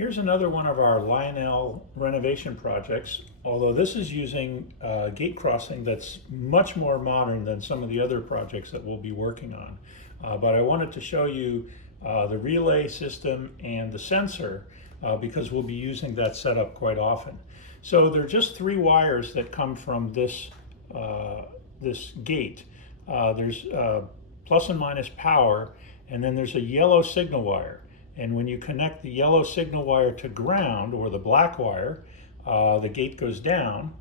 Here's another one of our Lionel renovation projects, although this is using gate crossing that's much more modern than some of the other projects that we'll be working on. But I wanted to show you the relay system and the sensor because we'll be using that setup quite often. So there are just 3 wires that come from this gate. There's plus and minus power, and then there's a yellow signal wire. And when you connect the yellow signal wire to ground, or the black wire, the gate goes down.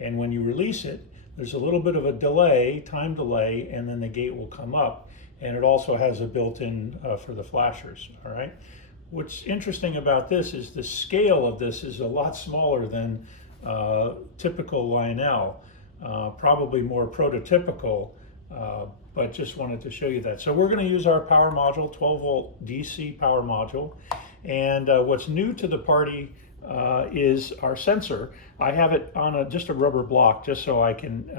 And when you release it, there's a little bit of a delay, time delay, and then the gate will come up. And it also has a built-in for the flashers, all right? What's interesting about this is the scale of this is a lot smaller than typical Lionel, probably more prototypical, but just wanted to show you that. So we're going to use our power module, 12 volt DC power module. And what's new to the party is our sensor. I have it on just a rubber block just so I can,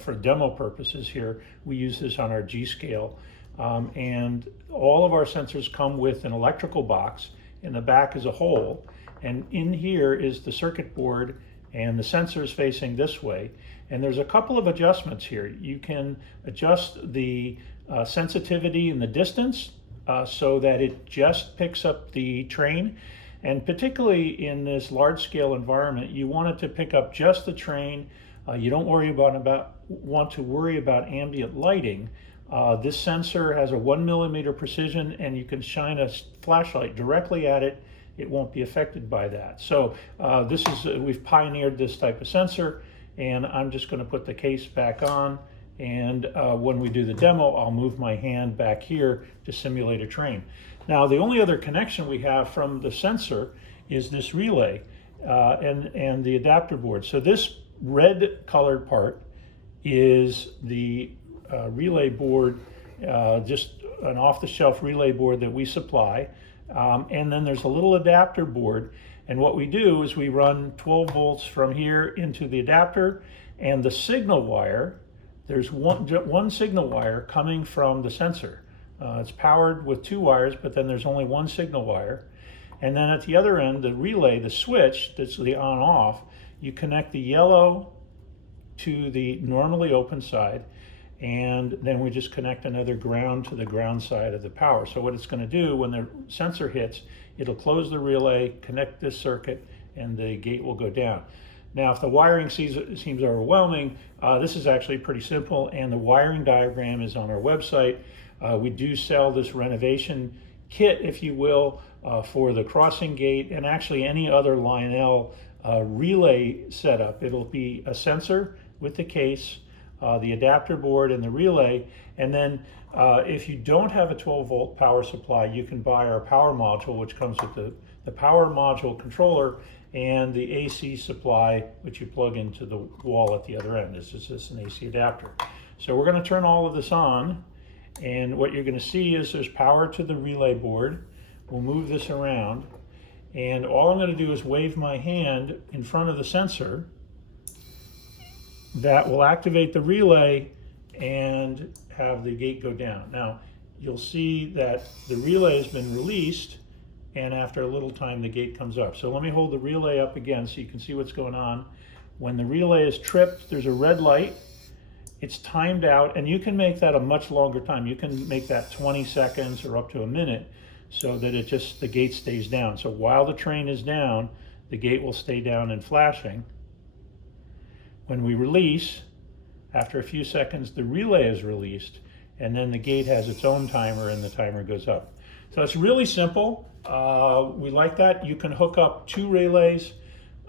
for demo purposes here, we use this on our G scale. And all of our sensors come with an electrical box. In the back is a hole. And in here is the circuit board, and the sensor is facing this way. And there's a couple of adjustments here. You can adjust the sensitivity and the distance so that it just picks up the train. And particularly in this large scale environment, you want it to pick up just the train. You don't want to worry about ambient lighting. This sensor has a 1 millimeter precision, and you can shine a flashlight directly at it. It won't be affected by that. So we've pioneered this type of sensor, and I'm just going to put the case back on. And when we do the demo, I'll move my hand back here to simulate a train. Now, the only other connection we have from the sensor is this relay and the adapter board. So this red colored part is the relay board, just an off-the-shelf relay board that we supply. And then there's a little adapter board. And what we do is we run 12 volts from here into the adapter, and the signal wire, there's one signal wire coming from the sensor. It's powered with 2 wires, but then there's only 1 signal wire. And then at the other end, the relay, the switch, that's the on-off, you connect the yellow to the normally open side, and then we just connect another ground to the ground side of the power. So what it's going to do when the sensor hits, it'll close the relay, connect this circuit, and the gate will go down. Now, if the wiring seems overwhelming, this is actually pretty simple, and the wiring diagram is on our website. We do sell this renovation kit, if you will, for the crossing gate and actually any other Lionel relay setup. It'll be a sensor with the case, the adapter board, and the relay. And then if you don't have a 12 volt power supply, you can buy our power module, which comes with the power module controller and the AC supply, which you plug into the wall at the other end. This is just an AC adapter. So we're going to turn all of this on, and what you're going to see is there's power to the relay board. We'll move this around, and all I'm going to do is wave my hand in front of the sensor. That will activate the relay and have the gate go down. Now, you'll see that the relay has been released, and after a little time, the gate comes up. So let me hold the relay up again so you can see what's going on. When the relay is tripped, there's a red light. It's timed out, and you can make that a much longer time. You can make that 20 seconds or up to a minute so that the gate stays down. So while the train is down, the gate will stay down and flashing. When we release, after a few seconds, the relay is released, and then the gate has its own timer, and the timer goes up. So it's really simple. We like that. You can hook up 2 relays,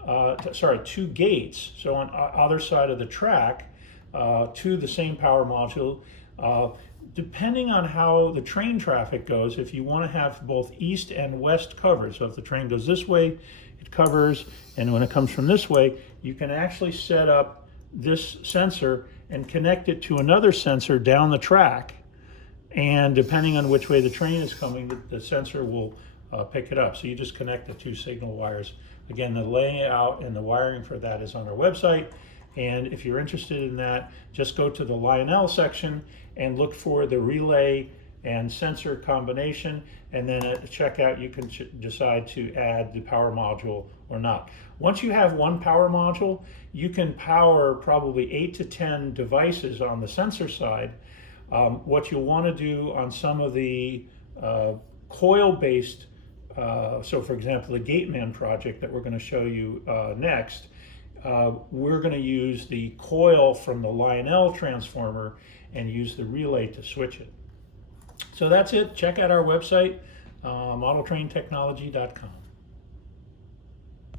2 gates, so on either side of the track, to the same power module. Depending on how the train traffic goes, if you want to have both east and west covered, so if the train goes this way, it covers, and when it comes from this way, you can actually set up this sensor and connect it to another sensor down the track, and depending on which way the train is coming, the sensor will pick it up. So you just connect the 2 signal wires. Again, the layout and the wiring for that is on our website. And if you're interested in that, just go to the Lionel section and look for the relay and sensor combination, and then at checkout you can decide to add the power module or not. Once you have one power module, you can power probably 8 to 10 devices on the sensor side. What you'll want to do on some of the coil-based, so for example the Gateman project that we're going to show you next, we're going to use the coil from the Lionel transformer and use the relay to switch it. So that's it. Check out our website, modeltraintechnology.com.